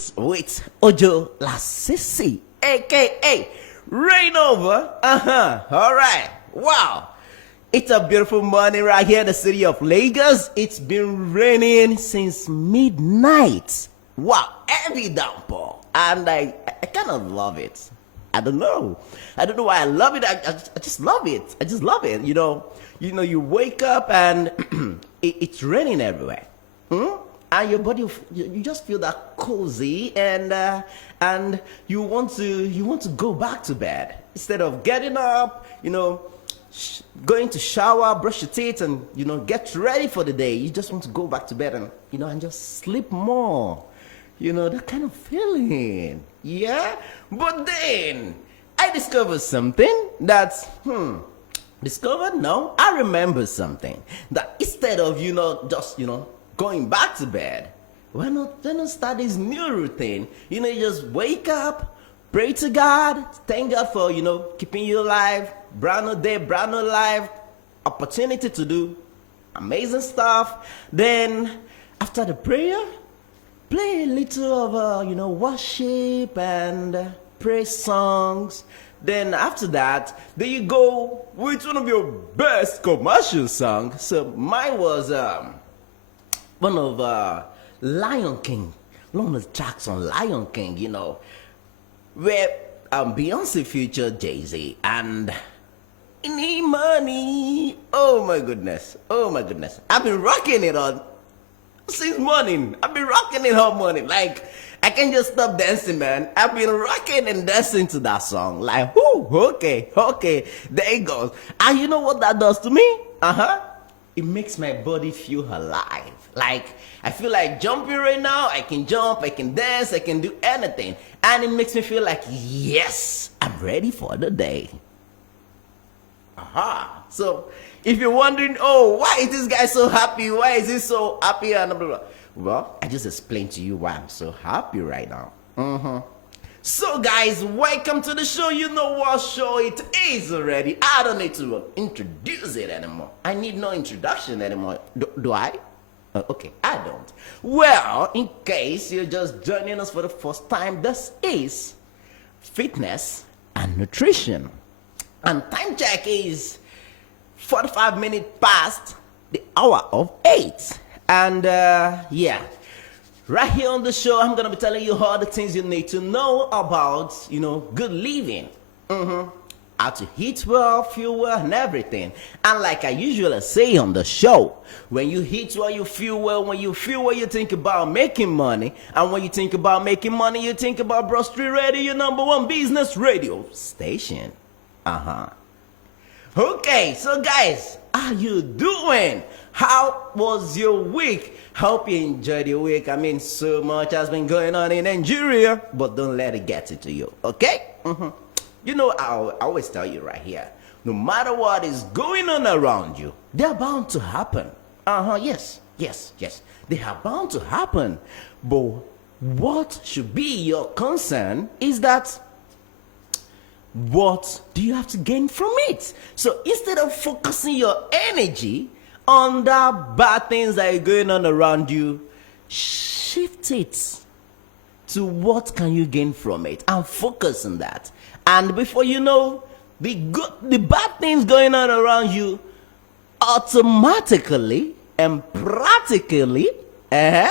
poses with Ojo Lasisi, aka Rain Over. All right. Wow. It's a beautiful morning right here in the city of Lagos. It's been raining since midnight. Wow, heavy downpour. And I kind of love it. I don't know. I don't know why I love it. I just love it. I just love it. You wake up and it's raining everywhere. And your body, you just feel that cozy, and you want to go back to bed instead of getting up, going to shower, brush your teeth, and get ready for the day. You just want to go back to bed and just sleep more. That kind of feeling. Yeah? But then I discovered something that's discovered? No, I remember something. That instead of just going back to bed, why not start this new routine? You just wake up, pray to God, thank God for keeping you alive, brand new day, brand new life, opportunity to do amazing stuff. Then after the prayer, play a little of worship and praise songs. Then after that, then you go with one of your best commercial songs. So mine was one of Lion King, Lawrence Jackson, Lion King, where Beyonce featured Jay-Z and Any Money. Oh my goodness. I've been rocking it on since morning. I've been rocking it all morning. Like, I can't just stop dancing, man. I've been rocking and dancing to that song. Like, whoo, okay, there it goes. And you know what that does to me? It makes my body feel alive. Like, I feel like jumping right now. I can jump, I can dance, I can do anything. And it makes me feel like, yes, I'm ready for the day. So, if you're wondering, why is this guy so happy? Why is he so happy? And blah, blah, blah. Well, I just explained to you why I'm so happy right now. So, guys, welcome to the show. You know what show it is already. I don't need to introduce it anymore. I need no introduction anymore. Do I? Okay, I don't. Well, in case you're just joining us for the first time, this is fitness and nutrition. And time check is 45 minutes past the hour of 8. And yeah, right here on the show, I'm going to be telling you all the things you need to know about, good living. How to eat well, feel well, and everything. And like I usually say on the show, when you eat well, you feel well. When you feel well, you think about making money. And when you think about making money, you think about Bro Street Radio, your number one business radio station. Okay, so guys, how you doing? How was your week? Hope you enjoyed your week. I mean, so much has been going on in Nigeria, but don't let it get into you, okay? I always tell you right here, no matter what is going on around you, they're bound to happen. Yes. They are bound to happen. But what should be your concern is that what do you have to gain from it? So instead of focusing your energy on the bad things that are going on around you, shift it to what can you gain from it and focus on that. And before you know, the bad things going on around you automatically and practically turn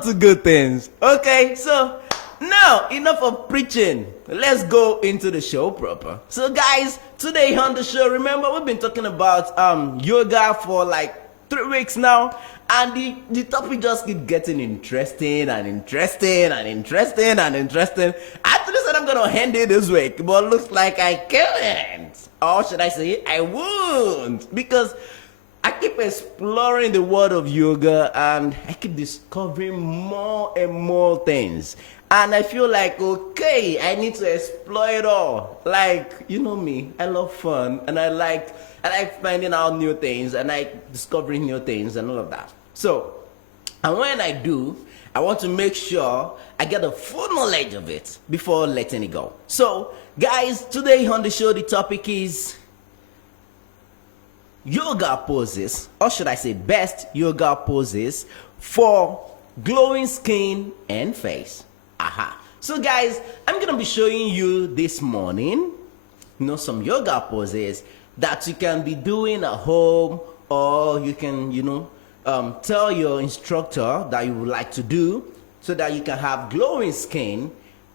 to good things. Okay, so now, enough of preaching. Let's go into the show proper. So, guys, today on the show, remember, we've been talking about yoga for like 3 weeks now. And the topic just keeps getting interesting. I actually said I'm going to end it this week, but it looks like I can't. Or should I say, I won't. Because I keep exploring the world of yoga and I keep discovering more and more things. And I feel like, okay, I need to explore it all. Like, you know me, I love fun and I like finding out new things and like discovering new things and all of that. So, and when I do, I want to make sure I get the full knowledge of it before letting it go. So, guys, today on the show, the topic is yoga poses, or should I say best yoga poses for glowing skin and face. Aha. So guys, I'm gonna be showing you this morning, some yoga poses that you can be doing at home, or you can, tell your instructor that you would like to do so that you can have glowing skin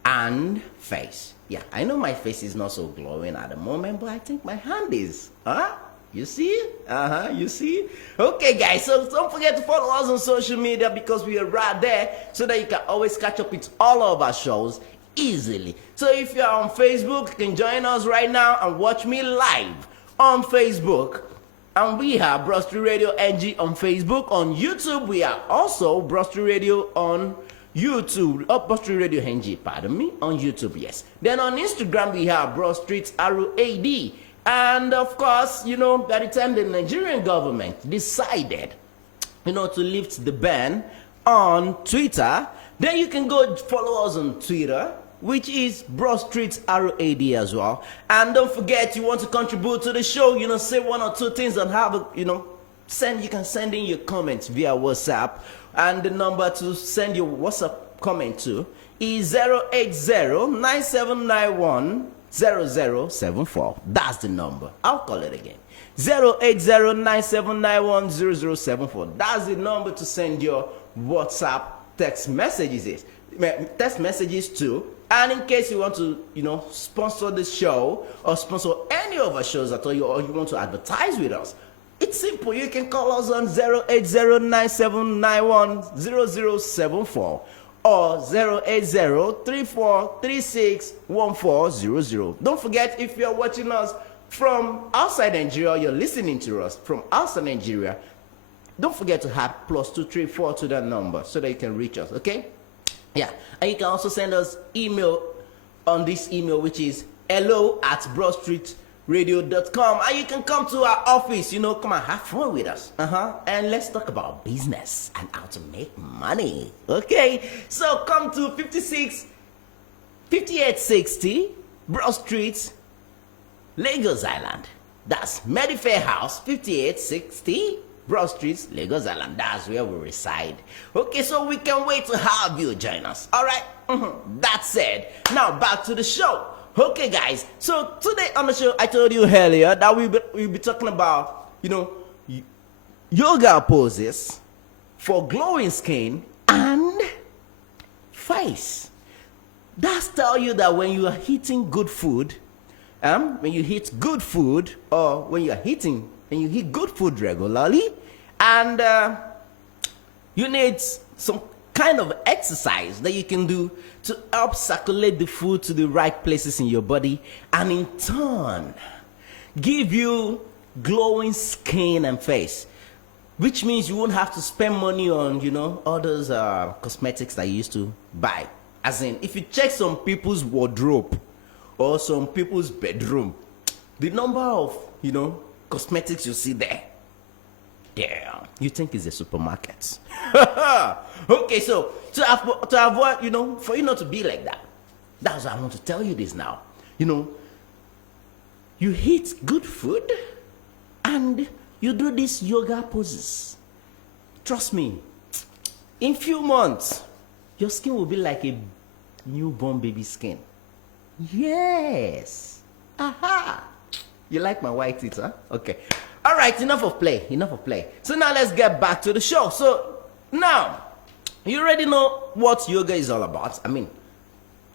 and face. Yeah, I know my face is not so glowing at the moment, but I think my hand is. Huh? You see? You see? Okay, guys, so don't forget to follow us on social media because we are right there so that you can always catch up with all of our shows easily. So if you're on Facebook, you can join us right now and watch me live on Facebook. And we have Broad Street Radio NG on Facebook. On YouTube, we are also Broad Street Radio on YouTube. Broad Street Radio NG, pardon me, on YouTube, yes. Then on Instagram, we have Broad Street RAD. And of course, by the time the Nigerian government decided, to lift the ban on Twitter, then you can go follow us on Twitter, which is Broad Street RAD as well. And don't forget, you want to contribute to the show, say one or two things and have you can send in your comments via WhatsApp. And the number to send your WhatsApp comment to is 080-9791-0074. That's the number. I'll call it again. 080-9791-0074. That's the number to send your WhatsApp text messages to. And in case you want to, sponsor the show or sponsor any of our shows at all, or you want to advertise with us, it's simple. You can call us on 080-9791-0074 or 080-3436-1400. Don't forget, if you're watching us from outside Nigeria, you're listening to us from outside Nigeria, don't forget to have +234 to that number so that you can reach us, okay? Yeah, and you can also send us email on this email, which is hello@broadstreetradio.com, and you can come to our office, come and have fun with us, and let's talk about business and how to make money, okay? So come to 5860 Broad Street, Lagos Island. That's Medifair House, 5860 Broad Street, Lagos Island. That's where we reside. Okay, so we can wait to have you join us. All right. That said, now back to the show. Okay, guys. So today on the show, I told you earlier that we'll be talking about, yoga poses for glowing skin and face. That's tell you that when you are eating good food, when you eat good food, or when you eat good food regularly, and you need some kind of exercise that you can do to help circulate the food to the right places in your body, and in turn give you glowing skin and face, which means you won't have to spend money on all those cosmetics that you used to buy. As in, if you check some people's wardrobe or some people's bedroom, the number of cosmetics you see there, damn, you think it's a supermarket. Okay, so to avoid, for you not to be like that, that's why I want to tell you this now. You eat good food and you do these yoga poses. Trust me, in few months, your skin will be like a newborn baby skin. Yes. Aha. You like my white teeth, huh? Okay. All right, enough of play. So now let's get back to the show. So now, you already know what yoga is all about.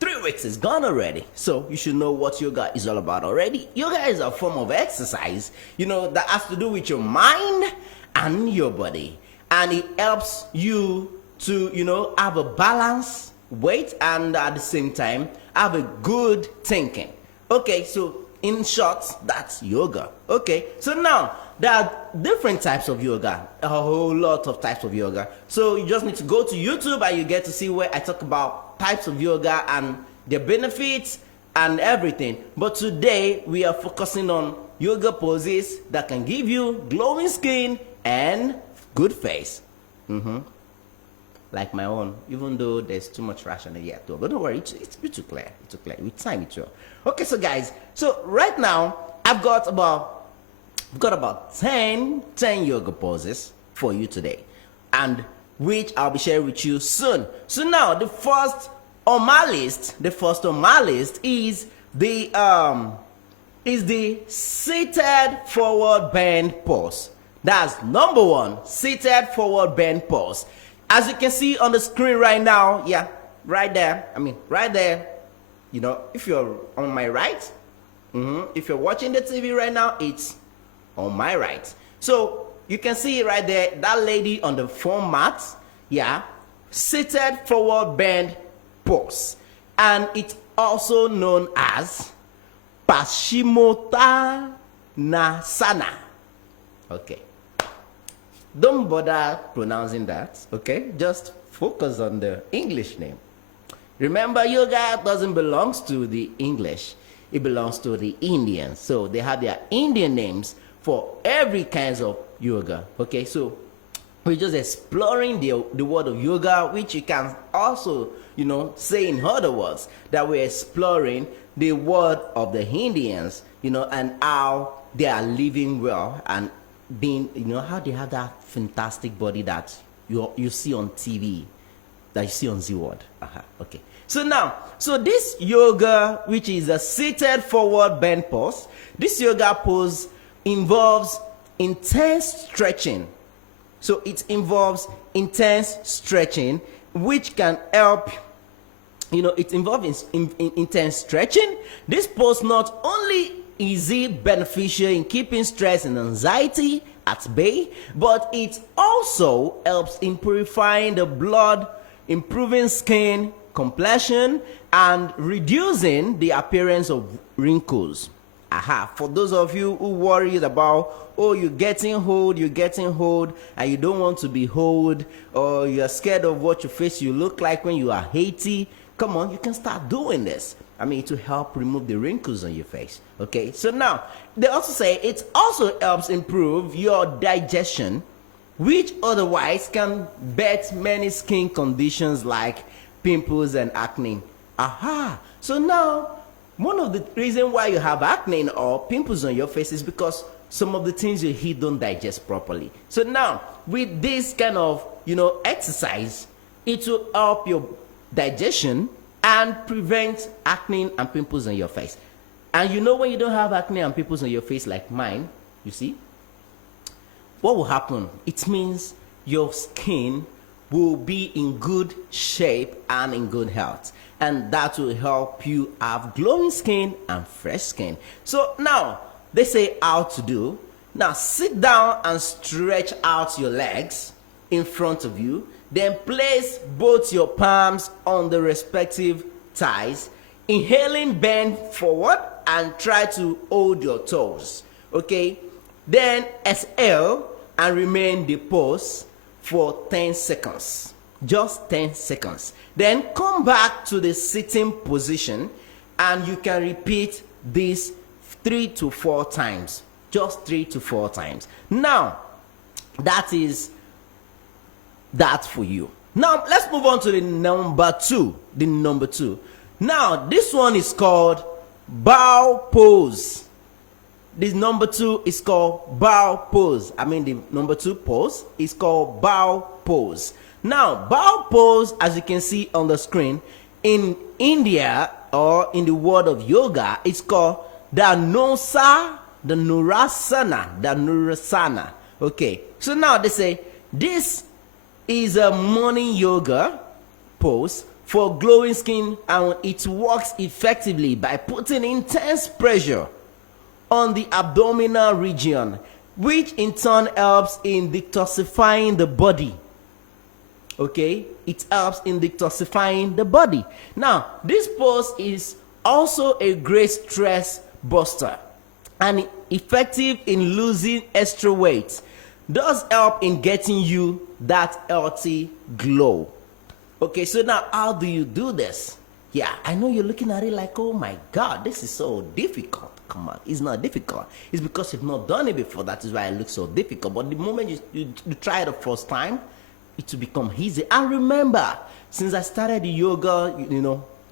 3 weeks is gone already, so you should know what yoga is all about already. Yoga is a form of exercise, that has to do with your mind and your body. And it helps you to, have a balanced weight and at the same time have a good thinking. Okay, so in short, that's yoga. Okay, so now there are different types of yoga, a whole lot of types of yoga. So you just need to go to YouTube and you get to see where I talk about types of yoga and their benefits and everything. But today we are focusing on yoga poses that can give you glowing skin and good face. Like my own, even though there's too much rash on it yet. But don't worry, it's too clear. With time it will. Okay, so guys, so right now I've got about 10 yoga poses for you today. And which I'll be sharing with you soon. So now the first on my list, is the seated forward bend pose. That's number one, seated forward bend pose. As you can see on the screen right now, yeah, right there. Right there. You know, if you're on my right, if you're watching the TV right now, it's on my right. So you can see right there, that lady on the foam mat, yeah, seated forward bend pose. And it's also known as Paschimottanasana. Okay. Don't bother pronouncing that, okay? Just focus on the English name. Remember, yoga doesn't belong to the English. It belongs to the Indians. So they have their Indian names for every kinds of yoga, okay? So we're just exploring the word of yoga, which you can also, you know, say in other words, that we're exploring the word of the Indians, you know, and how they are living well and being, you know, how they have that fantastic body that you see on TV, that you see on Z-Word. Okay. So now, this yoga, which is a seated forward bend pose, this yoga pose involves intense stretching. So it involves intense stretching, which can help, you know, it involves intense stretching. This pose not only is it beneficial in keeping stress and anxiety at bay, but it also helps in purifying the blood, improving skin complexion, and reducing the appearance of wrinkles. For those of you who worried about, oh, you're getting old, and you don't want to be old, or you're scared of what your face you look like when you are 80, come on, you can start doing this. To help remove the wrinkles on your face. Okay, so now they also say it also helps improve your digestion, which otherwise can bet many skin conditions like pimples and acne. So now one of the reasons why you have acne or pimples on your face is because some of the things you eat don't digest properly. So now with this kind of, you know, exercise, it will help your digestion and prevent acne and pimples on your face. And you know, when you don't have acne and pimples on your face like mine, you see, what will happen? It means your skin will be in good shape and in good health. And that will help you have glowing skin and fresh skin. So now, they say how to do. Now, sit down and stretch out your legs in front of you. Then place both your palms on the respective thighs. Inhaling, bend forward and try to hold your toes. Okay? Then exhale and remain the pose for 10 seconds. Just 10 seconds. Then come back to the sitting position and you can repeat this 3 to 4 times. Just 3 to 4 times. Now, that is that for you. Now, let's move on to the number 2. The number 2. Now, this one is called bow pose. This number 2 is called bow pose. The number 2 pose is called bow pose. Now, bow pose, as you can see on the screen, in India or in the world of yoga, it's called Dhanurasana. Okay. So now they say this is a morning yoga pose for glowing skin, and it works effectively by putting intense pressure on the abdominal region, which in turn helps in detoxifying the body. Okay, it helps in detoxifying the body. Now, this pose is also a great stress buster and effective in losing extra weight. Does help in getting you that healthy glow. Okay, so now how do you do this? Yeah, I know you're looking at it like, oh my God, this is so difficult. Come on, it's not difficult. It's because you've not done it before. That is why it looks so difficult. But the moment you try it the first time, it will become easy. And remember, since I started the yoga,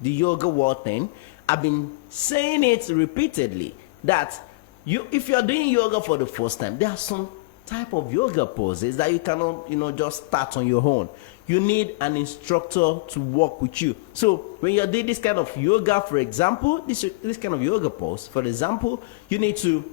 the yoga world thing, I've been saying it repeatedly that if you're doing yoga for the first time, there are some type of yoga poses that you cannot, just start on your own. You need an instructor to work with you. So when you're doing this kind of yoga, for example, this kind of yoga pose, for example, you need to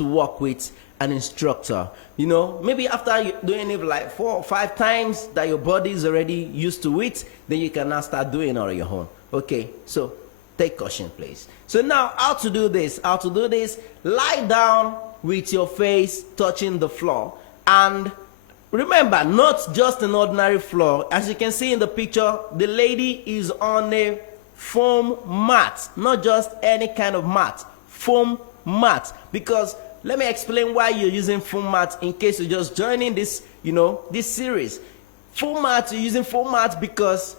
work with an instructor. Maybe after you doing it like 4 or 5 times that your body is already used to it, then you can now start doing it on your own. Okay, so take caution, please. So now, how to do this? Lie down with your face touching the floor, and remember, not just an ordinary floor. As you can see in the picture, the lady is on a foam mat, not just any kind of mat, foam mat. Because let me explain why you're using foam mat in case you're just joining this, this series. Foam mat, you're using foam mat because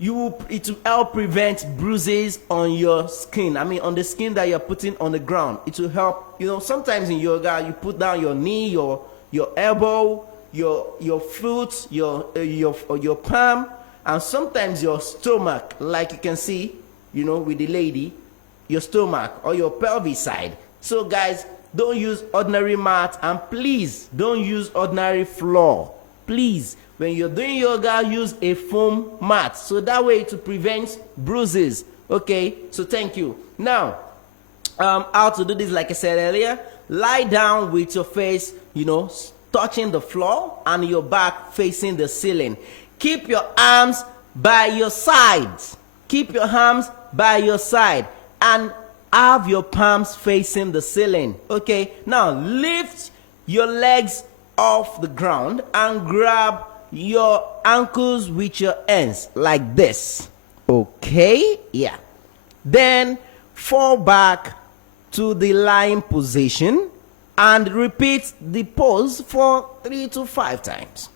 it will help prevent bruises on your skin. On the skin that you're putting on the ground. It will help. Sometimes in yoga, you put down your knee, your elbow, your foot, your palm, and sometimes your stomach, like you can see, with the lady, your stomach or your pelvic side. So guys, don't use ordinary mat, and please don't use ordinary floor. Please, when you're doing yoga, use a foam mat, so that way to prevent bruises. Okay, so thank you. Now, how to do this? Like I said earlier, lie down with your face, touching the floor and your back facing the ceiling. Keep your arms by your sides. Keep your arms by your side and have your palms facing the ceiling. Okay, now lift your legs off the ground and grab your ankles with your hands like this. Okay, yeah. Then fall back to the lying position and repeat the pose for 3 to 5 times,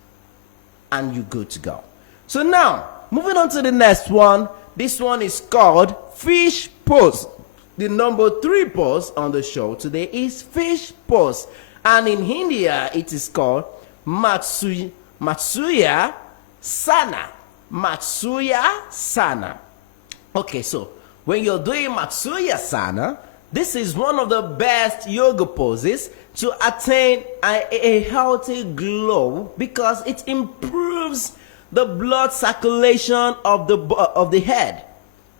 and you're good to go. So now, moving on to the next one. This one is called fish pose. The number 3 pose on the show today is fish pose, and in India it is called Matsuya Sana. Matsuya Sana. Okay, so when you're doing Matsuya Sana, this is one of the best yoga poses to attain a healthy glow, because it improves the blood circulation of the head.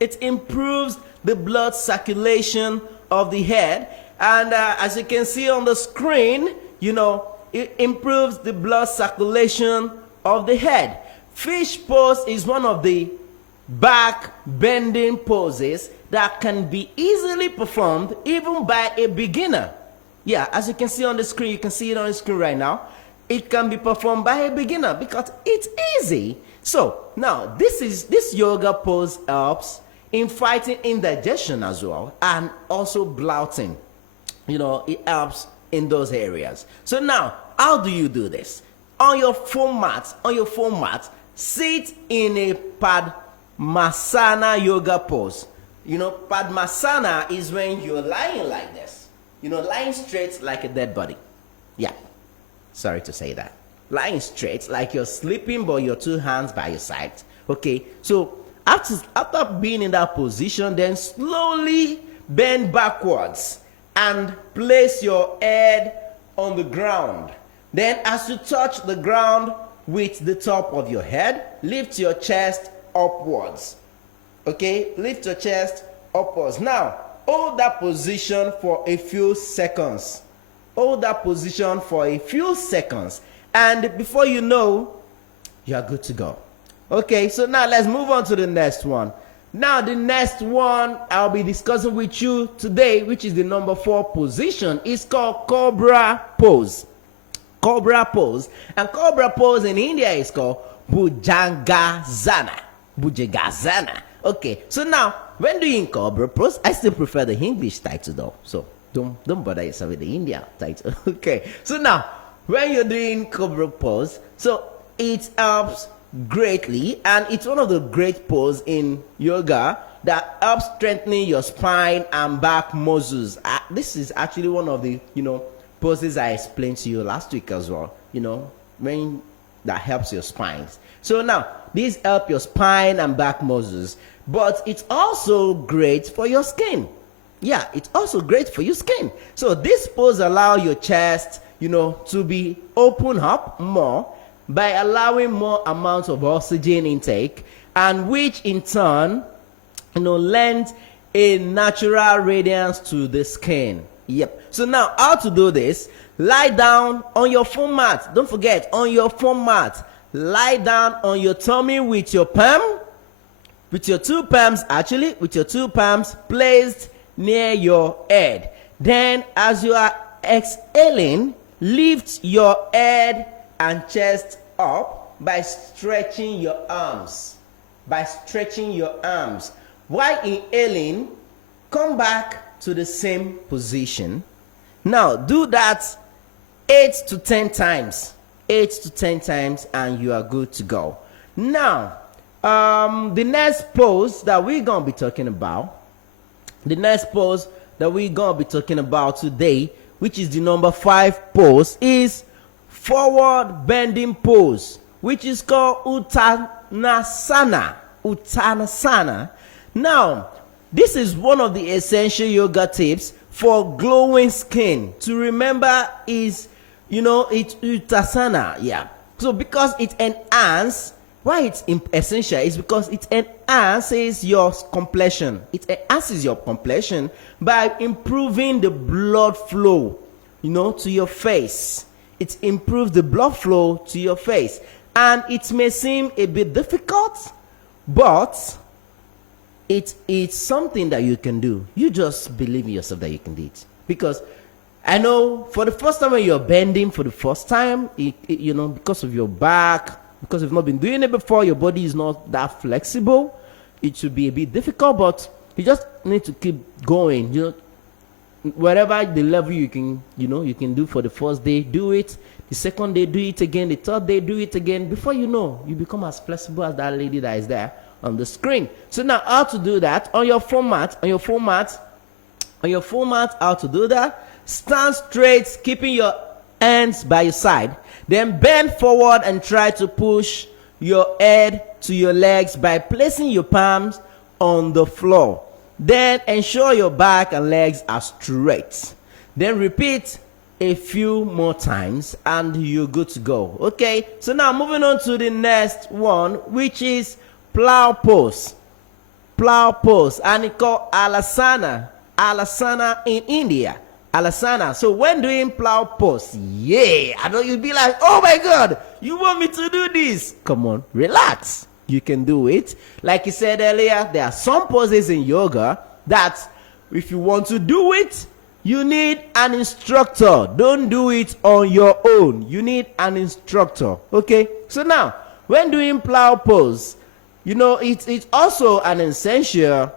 It improves the blood circulation of the head, and as you can see on the screen, it improves the blood circulation of the head. Fish pose is one of the back bending poses that can be easily performed even by a beginner. Yeah, as you can see on the screen, you can see it on the screen right now. It can be performed by a beginner because it's easy. So now this yoga pose helps in fighting indigestion as well, and also bloating. It helps in those areas. So now, how do you do this? On your foam mat, sit in a Padmasana yoga pose. Padmasana is when you're lying like this. Lying straight like a dead body. Yeah, sorry to say that. Lying straight like you're sleeping, but your 2 hands by your side. Okay, so after being in that position, then slowly bend backwards and place your head on the ground. Then as you touch the ground with the top of your head, lift your chest upwards. Okay, lift your chest upwards. Now, hold that position for a few seconds. Hold that position for a few seconds. And before you know, you are good to go. Okay, so now let's move on to the next one. Now, the next one I'll be discussing with you today, which is the number 4 position, is called Cobra Pose. Cobra Pose. And Cobra Pose in India is called Bhujangasana. Bhujangasana. Okay, so now, when doing Cobra Pose, I still prefer the English title though. So, don't bother yourself with the India title. Okay, so now, when you're doing Cobra Pose, so it helps greatly, and it's one of the great poses in yoga that helps strengthening your spine and back muscles. This is actually one of the poses I explained to you last week as well. When that helps your spines. So now these help your spine and back muscles, but it's also great for your skin. Yeah, it's also great for your skin. So this pose allows your chest, to be open up more by allowing more amounts of oxygen intake, and which in turn, lends a natural radiance to the skin. Yep. So now, how to do this? Lie down on your foam mat. Don't forget, on your foam mat. Lie down on your tummy with your palm, with your two palms placed near your head. Then, as you are exhaling, lift your head and chest up by stretching your arms. While inhaling, come back to the same position. Now, do that 8 to 10 times. 8 to 10 times, and you are good to go. Now, the next pose that we're going to be talking about, today, which is the number 5 pose, is forward bending pose, which is called Uttanasana. Now, this is one of the essential yoga tips for glowing skin. To remember is, it's Uttanasana. Yeah. So because it enhances, why it's essential is because it enhances your complexion. It enhances your complexion by improving the blood flow, to your face. It improves the blood flow to your face. And it may seem a bit difficult, but it's something that you can do. You just believe in yourself that you can do it. Because I know for the first time when you're bending for the first time, because of your back, because you've not been doing it before, your body is not that flexible. It should be a bit difficult, but you just need to keep going. Wherever the level you can do for the first day, do it. The second day, do it again. The third day, do it again. Before you know, you become as flexible as that lady that is there on the screen. So now, how to do that? On your foam mat, how to do that? Stand straight, keeping your hands by your side. Then bend forward and try to push your head to your legs by placing your palms on the floor. Then ensure your back and legs are straight. Then repeat a few more times and you're good to go. Okay, so now moving on to the next one, which is plow pose, and it's called Alasana in India. Alasana. So when doing plow pose, I know you'll be like, oh my god, you want me to do this? Come on, relax. You can do it. Like you said earlier, there are some poses in yoga that if you want to do it, you need an instructor. Don't do it on your own. You need an instructor. Okay, so now when doing plow pose, it's also an essential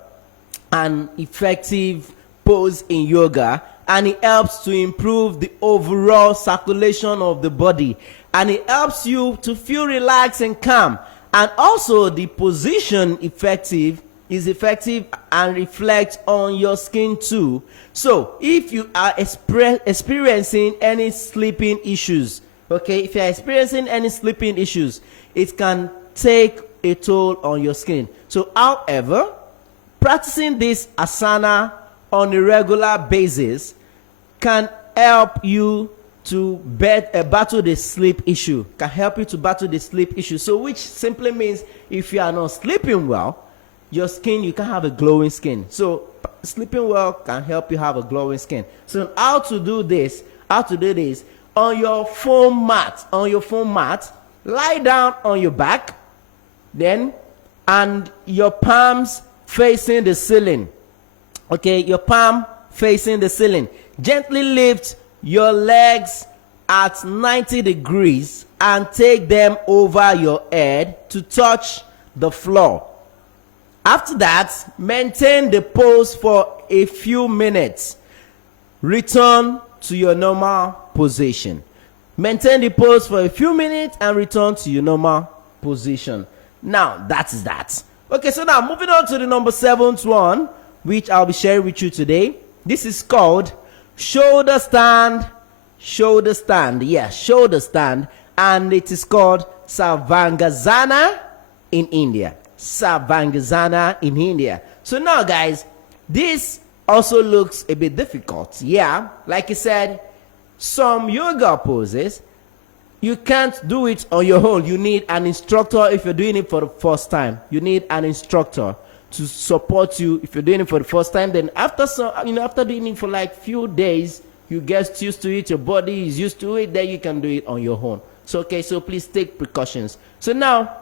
and effective pose in yoga, and it helps to improve the overall circulation of the body, and it helps you to feel relaxed and calm. And also the position is effective and reflects on your skin too. So if you are experiencing any sleeping issues, it can take a toll on your skin. So however, practicing this asana on a regular basis can help you to battle the sleep issue. So which simply means if you are not sleeping well, your skin, you can have a glowing skin. So sleeping well can help you have a glowing skin. So how to do this on your foam mat, lie down on your back, then, and your palms facing the ceiling. Okay, your palm facing the ceiling. Gently lift your legs at 90 degrees and take them over your head to touch the floor. After that, maintain the pose for a few minutes. Return to your normal position. Maintain the pose for a few minutes and return to your normal position. Now, that is that. Okay, so now moving on to the number 7th one, which I'll be sharing with you today. This is called shoulder stand. Yes, shoulder stand. And it is called Savangazana in India. So now, guys, this also looks a bit difficult. Yeah, like I said, some yoga poses, you can't do it on your own. You need an instructor if you're doing it for the first time. You need an instructor to support you if you're doing it for the first time. Then after after doing it for like few days, you get used to it, your body is used to it, then you can do it on your own. So so please take precautions. So now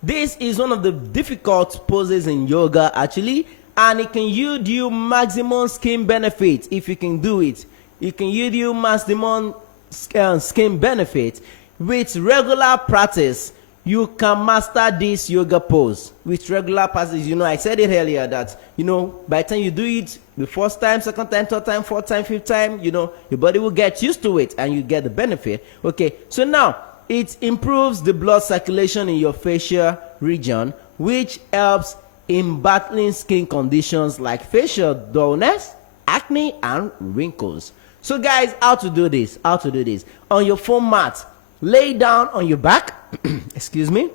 this is one of the difficult poses in yoga actually, and it can yield you maximum skin benefit if you can do it. It can yield you maximum skin benefit. With regular practice, you can master this yoga pose. With regular practice, I said it earlier that by the time you do it the first time, second time, third time, fourth time, fifth time, your body will get used to it and you get the benefit. Okay, so now it improves the blood circulation in your facial region, which helps in battling skin conditions like facial dullness, acne, and wrinkles. So guys, how to do this? On your foam mat, lay down on your back. Excuse me.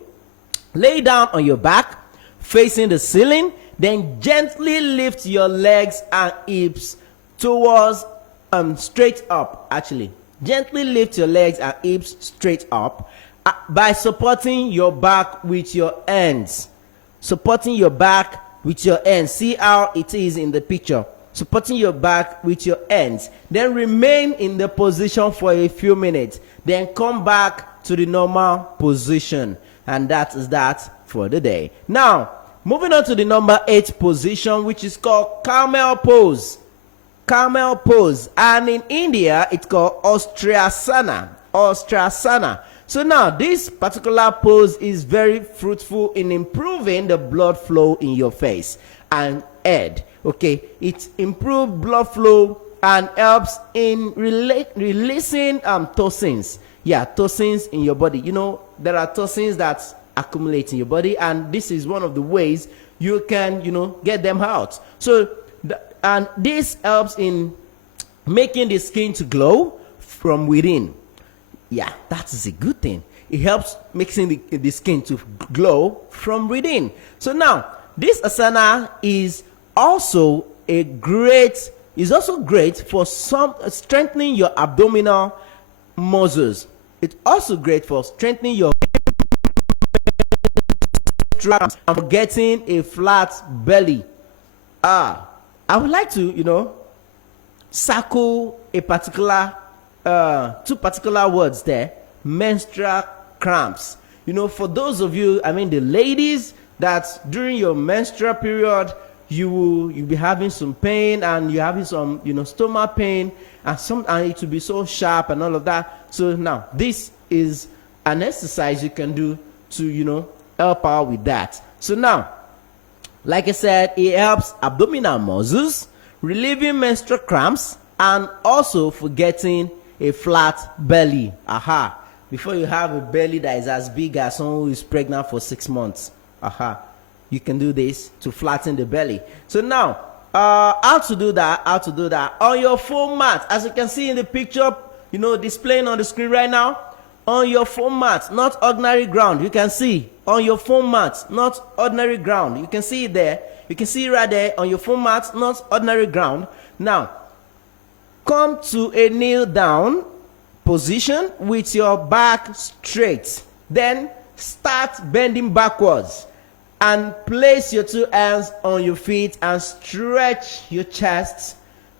Lay down on your back, facing the ceiling. Then gently lift your legs and hips towards straight up. Actually, gently lift your legs and hips straight up by supporting your back with your hands. Supporting your back with your hands. See how it is in the picture. Supporting your back with your hands. Then remain in the position for a few minutes. Then come back to the normal position. And that is that for the day. Now, moving on to the number 8 position, which is called camel pose. Camel pose. And in India, it's called Ostrasana. Ostrasana. So now, this particular pose is very fruitful in improving the blood flow in your face and head. Okay, it improves blood flow and helps in releasing toxins. Yeah, toxins in your body. There are toxins that accumulate in your body, and this is one of the ways you can, get them out. So, and this helps in making the skin to glow from within. Yeah, that is a good thing. It helps making the skin to glow from within. So now, this asana is also great for strengthening your abdominal muscles. It's also great for strengthening your and for getting a flat belly. I would like to, circle a particular, 2 particular words there. Menstrual cramps. For those of you, the ladies, that during your menstrual period, you'll be having some pain, and you're having some, stomach pain, and it will be so sharp and all of that. So now, this is an exercise you can do to, help out with that. So now, like I said, it helps abdominal muscles, relieving menstrual cramps, and also for getting a flat belly. Aha. Before you have a belly that is as big as someone who is pregnant for 6 months. Aha. You can do this to flatten the belly. So now, how to do that? On your foam mat, as you can see in the picture, displaying on the screen right now. On your foam mat, not ordinary ground. You can see on your foam mat, not ordinary ground. You can see it there. You can see it right there on your foam mat, not ordinary ground. Now, come to a kneel down position with your back straight. Then start bending backwards and place your 2 hands on your feet and stretch your chest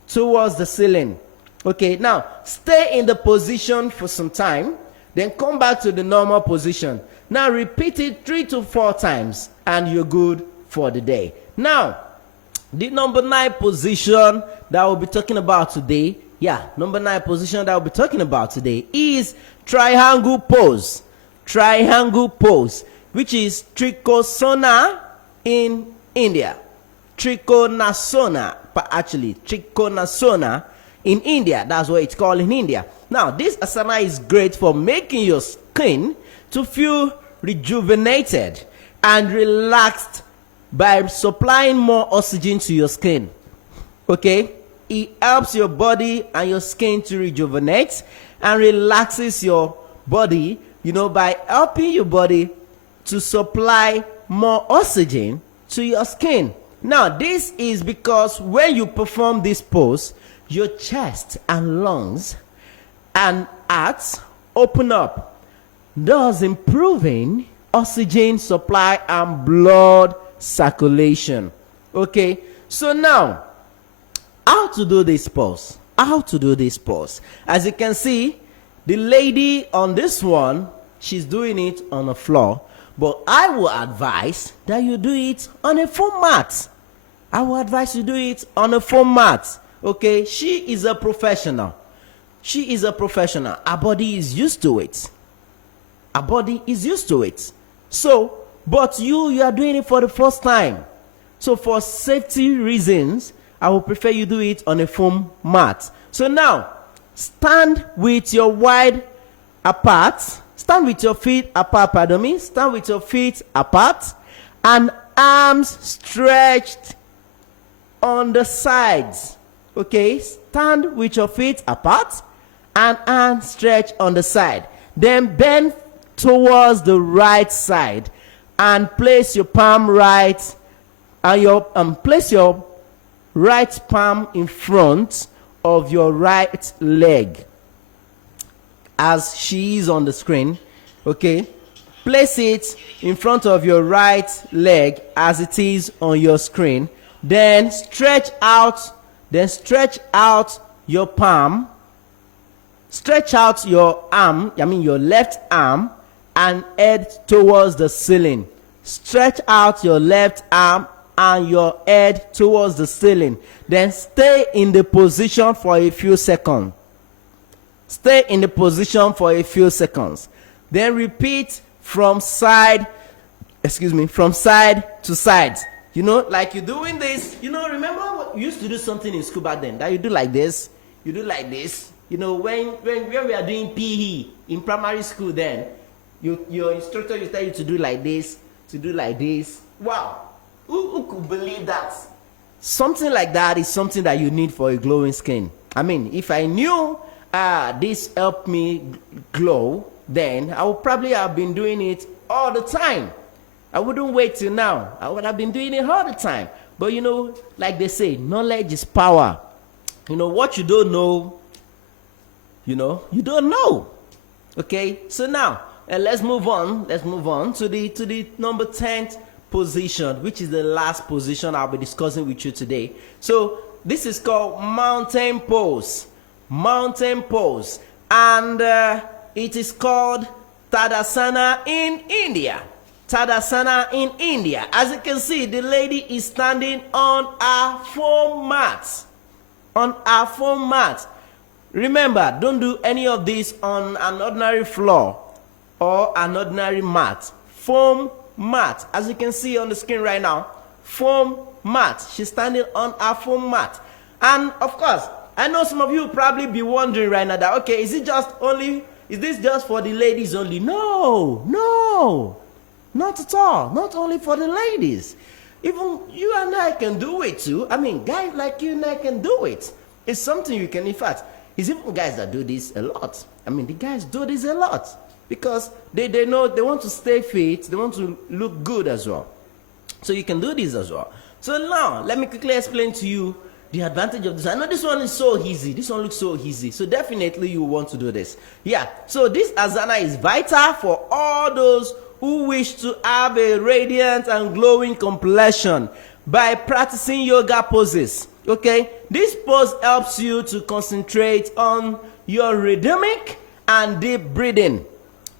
towards the ceiling. Okay, now stay in the position for some time, then come back to the normal position. Now repeat it 3 to 4 times and you're good for the day. Now, the number 9 position that we'll be talking about today, number 9 position that we'll be talking about today is triangle pose. Triangle pose, which is Trikonasana in India. Trikonasana in India. That's what it's called in India. Now, this asana is great for making your skin to feel rejuvenated and relaxed by supplying more oxygen to your skin. Okay? It helps your body and your skin to rejuvenate and relaxes your body, by helping your body to supply more oxygen to your skin. Now, this is because when you perform this pose, your chest and lungs and heart open up, thus improving oxygen supply and blood circulation. Okay, so now, how to do this pose? How to do this pose? As you can see, the lady on this one, she's doing it on the floor, but I will advise that you do it on a foam mat. I will advise you do it on a foam mat. Okay, she is a professional. She is a professional. Her body is used to it. Her body is used to it. So, but you are doing it for the first time. So for safety reasons, I would prefer you do it on a foam mat. So now, stand with your wide apart. Stand with your feet apart, pardon me. Stand with your feet apart and arms stretched on the sides. Okay, stand with your feet apart and arms stretched on the side. Then bend towards the right side and place your palm right and place your right palm in front of your right leg as she is on the screen. Okay, place it in front of your right leg as it is on your screen. Then stretch out your palm, stretch out your arm, your left arm, and head towards the ceiling. Stretch out your left arm and your head towards the ceiling. Then stay in the position for a few seconds. Stay in the position for a few seconds. Then repeat from side to side. Like you're doing this. Remember what you used to do something in school back then, that you do like this, you do like this. When we are doing PE in primary school, then your instructor will tell you to do like this, to do like this. Wow, who could believe that? Something like that is something that you need for a glowing skin. If I knew this helped me glow, then I would probably have been doing it all the time. I wouldn't wait till now. I would have been doing it all the time. But like they say, knowledge is power. What you don't know, you don't know. Okay, so now let's move on. Let's move on to the number 10th position, which is the last position I'll be discussing with you today. So this is called mountain pose. Mountain pose, and it is called Tadasana in India. Tadasana in India. As you can see, the lady is standing on a foam mat. On a foam mat. Remember, don't do any of this on an ordinary floor or an ordinary mat. Foam mat. As you can see on the screen right now, foam mat. She's standing on a foam mat. And of course, I know some of you will probably be wondering right now that, okay, is this just for the ladies only? No, not at all. Not only for the ladies. Even you and I can do it too. Guys like you and I can do it. It's something you can, in fact, it's even guys that do this a lot. The guys do this a lot because they know they want to stay fit, they want to look good as well. So you can do this as well. So now, let me quickly explain to you the advantage of this. I know this one is so easy. This one looks so easy. So definitely you want to do this. Yeah. So this asana is vital for all those who wish to have a radiant and glowing complexion by practicing yoga poses. Okay. This pose helps you to concentrate on your rhythmic and deep breathing.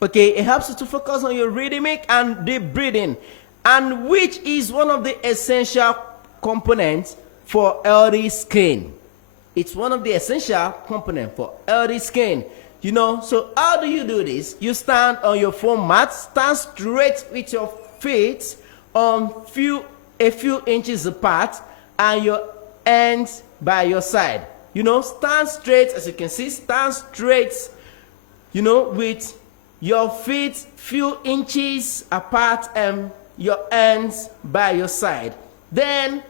Okay. It helps you to focus on your rhythmic and deep breathing, and which is one of the essential components for healthy skin. It's one of the essential components for healthy skin. So how do you do this? You stand on your foam mat, stand straight with your feet on a few inches apart and your hands by your side. Stand straight, as you can see, stand straight, with your feet few inches apart and your hands by your side. Then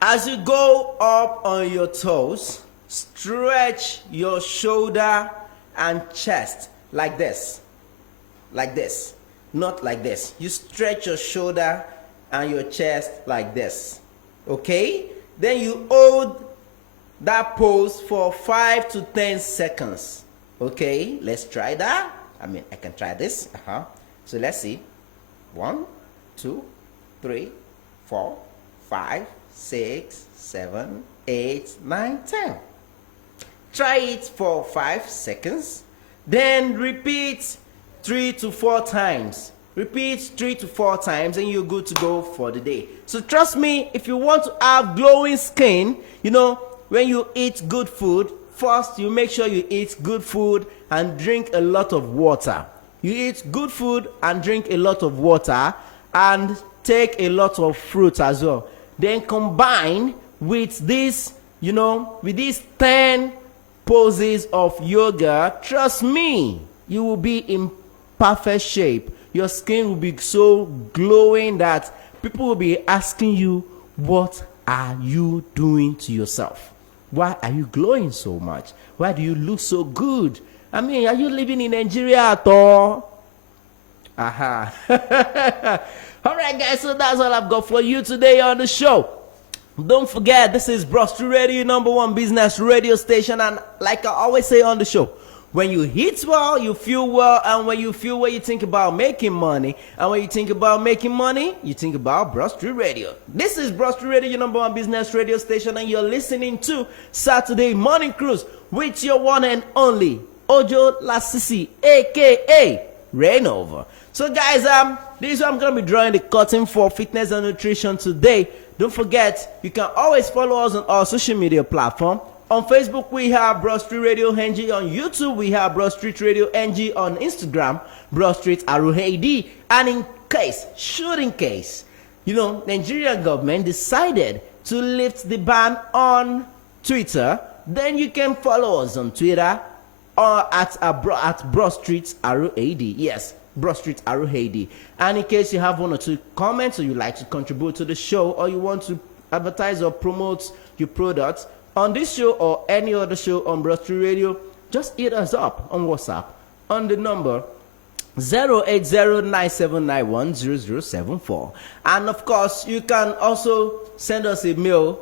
as you go up on your toes, stretch your shoulder and chest like this. Like this. Not like this. You stretch your shoulder and your chest like this. Okay? Then you hold that pose for 5 to 10 seconds. Okay, let's try that. I mean, I can try this. So let's see. 1, 2, 3, 4, 5, 6, 7, 8, 9, 10. Try it for 5 seconds. Then repeat 3 to 4 times. Repeat 3 to 4 times and you're good to go for the day. So trust me, if you want to have glowing skin, you know, when you eat good food, first you make sure you eat good food and drink a lot of water. You eat good food and drink a lot of water and take a lot of fruit as well. Then combine with this, you know, with these 10 poses of yoga, trust me, you will be in perfect shape. Your skin will be so glowing that people will be asking you, what are you doing to yourself? Why are you glowing so much? Why do you look so good? I mean, are you living in Nigeria at all? Aha. All right, guys, so that's all I've got for you today on the show. Don't forget, this is Bros Street Radio, #1 business radio station. And like I always say on the show, when you eat well, you feel well. And when you feel well, you think about making money. And when you think about making money, you think about Bros Street Radio. This is Bros Street Radio, #1 business radio station. And you're listening to Saturday Morning Cruise with your one and only Ojo Lasisi, a.k.a. Rainover. So guys, this is what I'm going to be drawing the curtain for fitness and nutrition today. Don't forget, you can always follow us on our social media platform. On Facebook, we have Bros Street Radio NG. On YouTube, we have Bros Street Radio NG. On Instagram, Bros Street Aruhedi. And in case, you know, Nigerian government decided to lift the ban on Twitter, then you can follow us on Twitter or at Bros Street Aruhedi. Yes, Bros Street Aruhedi. And in case you have 1 or 2 comments or you like to contribute to the show or you want to advertise or promote your products on this show or any other show on Bros Street Radio, just hit us up on WhatsApp on the number 08097910074. And of course, you can also send us a mail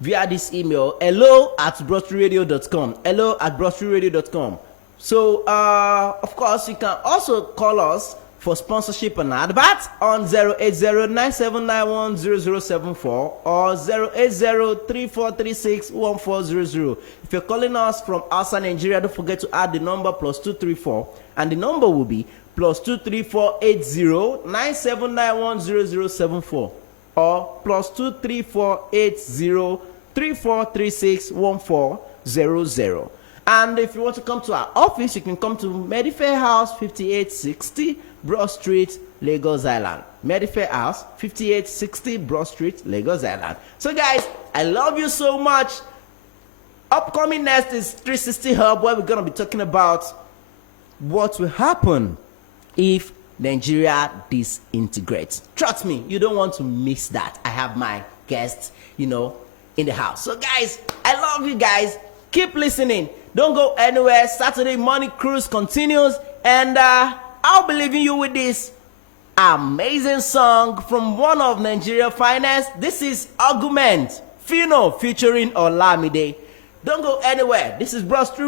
via this email, hello@brostreetradio.com. hello@brostreetradio.com. So, of course, you can also call us for sponsorship and advert on 08097910074 or 08034361400. If you're calling us from outside Nigeria, don't forget to add the number +234, and the number will be +2348097910074 or +2348034361400. And if you want to come to our office, you can come to Medifair House, 5860 Broad Street, Lagos Island. Medifair House, 5860 Broad Street, Lagos Island. So guys, I love you so much. Upcoming next is 360 Hub, where we're going to be talking about what will happen if Nigeria disintegrates. Trust me, you don't want to miss that. I have my guests, you know, in the house. So guys, I love you guys. Keep listening. Don't go anywhere. Saturday Morning Cruise continues. And I'll be leaving you with this amazing song from one of Nigeria's finest. This is Argument, Fino featuring Olamide. Don't go anywhere. This is Bros Street.